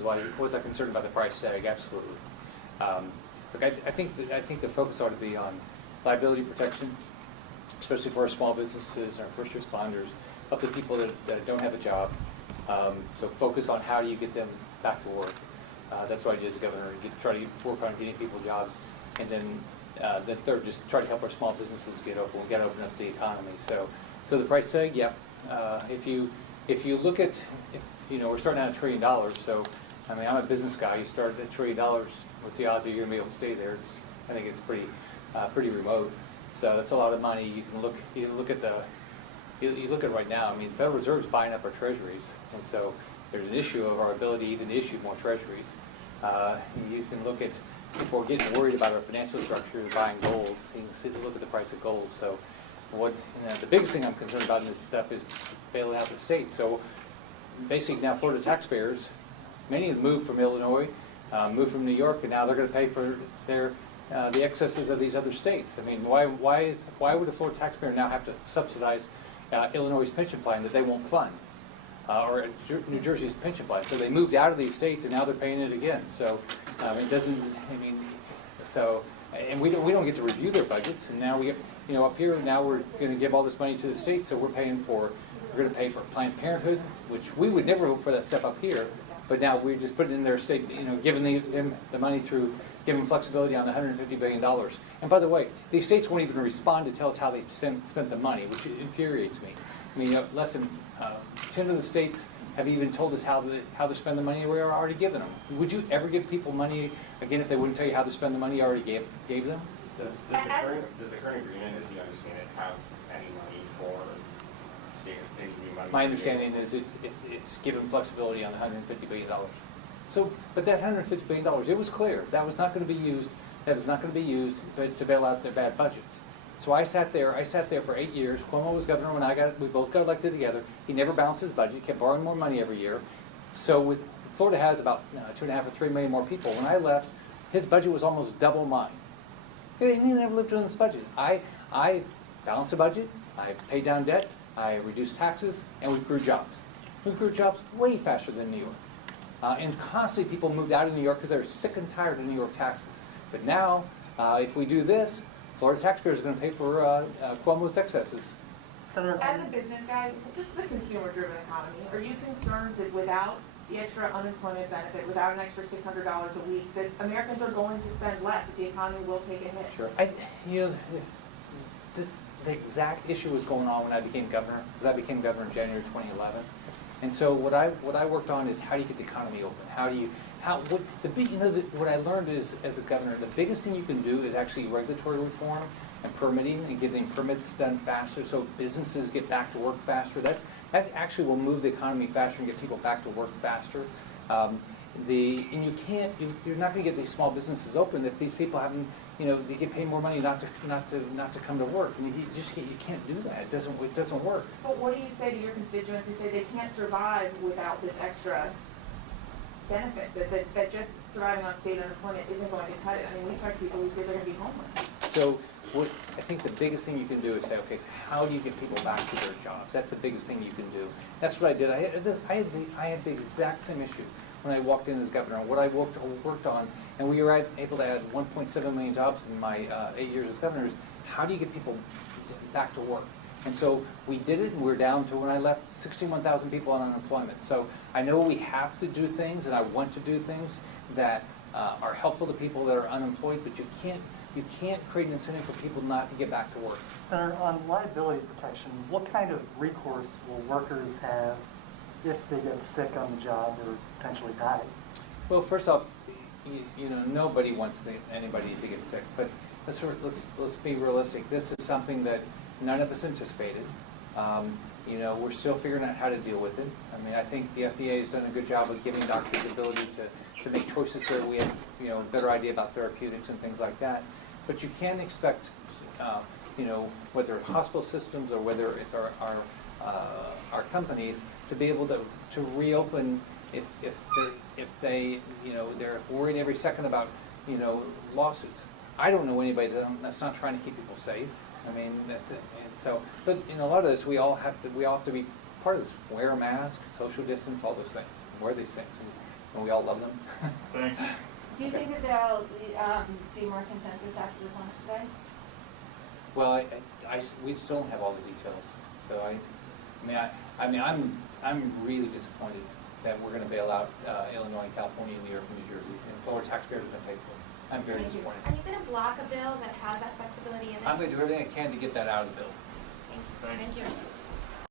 question was I concerned about the price tag? Absolutely. Look, I think the focus ought to be on liability protection, especially for our small businesses, our first responders, up to people that don't have a job. So focus on how do you get them back to work. That's what I did as governor, try to work on getting people jobs. And then the third, just try to help our small businesses get open. We got to open up the economy. So the price tag, yeah. If you look at, we're starting out $1 trillion. So I mean, I'm a business guy. You start at $1 trillion. What's the odds that you're going to be able to stay there? I think it's pretty remote. So that's a lot of money. You look at right now. I mean, the Federal Reserve's buying up our treasuries, and so there's an issue of our ability even to issue more treasuries. You can look at people are getting worried about our financial structure, buying gold. You can look at the price of gold. So the biggest thing I'm concerned about in this stuff is bailing out the states. So basically now Florida taxpayers, many have moved from Illinois, moved from New York, and now they're going to pay for the excesses of these other states. I mean, why would a Florida taxpayer now have to subsidize Illinois' pension plan that they won't fund, or New Jersey's pension plan? So they moved out of these states, and now they're paying it again. So it doesn't. I mean, so and we don't get to review their budgets. And now we get, up here now we're going to give all this money to the states, so we're going to pay for Planned Parenthood, which we would never vote for that stuff up here. But now we just put it in their state, giving them the money through giving flexibility on the $150 billion. And by the way, these states won't even respond to tell us how they've spent the money, which infuriates me. I mean, less than 10 of the states have even told us how to spend the money we're already giving them. Would you ever give people money, again, if they wouldn't tell you how to spend the money you already gave them? Does the current agreement, as you understand it, have any money for state money? My understanding is it's given flexibility on the $150 billion. So, but that $150 billion, it was clear that was not going to be used. That was not going to be used to bail out their bad budgets. So I sat there for 8 years. Cuomo was governor when we both got elected together. He never balanced his budget. He kept borrowing more money every year. So Florida has about 2.5 or 3 million more people. When I left, his budget was almost double mine. He never lived within this budget. I balanced the budget. I paid down debt. I reduced taxes, and we grew jobs. We grew jobs way faster than New York. And constantly people moved out of New York because they were sick and tired of New York taxes. But now, if we do this, Florida taxpayers are going to pay for Cuomo's excesses. Senator, as a business guy, this is a consumer-driven economy. Are you concerned that without the extra unemployment benefit, without an extra $600 a week, that Americans are going to spend less, that the economy will take a hit? Sure. The exact issue was going on when I became governor, because I became governor in January 2011. And so what I worked on is how do you get the economy open? What I learned is, as a governor, the biggest thing you can do is actually regulatory reform and permitting and getting permits done faster so businesses get back to work faster. That actually will move the economy faster and get people back to work faster. You're not going to get these small businesses open if these people haven't, they get paid more money not to come to work. I mean, you can't do that. It doesn't work. But what do you say to your constituents who say they can't survive without this extra benefit? That just surviving on state unemployment isn't going to cut it. I mean, we talk to people who say they're going to be homeless. So I think the biggest thing you can do is say, okay, so how do you get people back to their jobs? That's the biggest thing you can do. That's what I did. I had the exact same issue when I walked in as governor. What I worked on, and we were able to add 1.7 million jobs in my 8 years as governor, is how do you get people back to work? And so we did it, and we're down to, when I left, 61,000 people on unemployment. So I know we have to do things, and I want to do things that are helpful to people that are unemployed, but you can't create an incentive for people not to get back to work. Senator, on liability protection, what kind of recourse will workers have if they get sick on the job or potentially die? Well, first off, nobody wants anybody to get sick, but let's be realistic. This is something that none of us anticipated. We're still figuring out how to deal with it. I mean, I think the FDA has done a good job of giving doctors the ability to make choices so that we have a better idea about therapeutics and things like that. But you can't expect, whether hospital systems or whether it's our companies, to be able to reopen if they're worried every second about lawsuits. I don't know anybody that's not trying to keep people safe. I mean, but in a lot of this, we all have to be part of this. Wear a mask, social distance, all those things. Wear these things. and we all love them. Thanks. Do you think that there'll be more consensus after this lunch today? Well, we still don't have all the details, so I'm really disappointed that we're gonna bail out Illinois, California, New York, and New Jersey, and Florida taxpayers are gonna pay for it. I'm very disappointed. Are you gonna block a bill that has that flexibility in it? I'm gonna do everything I can to get that out of the bill. Thank you.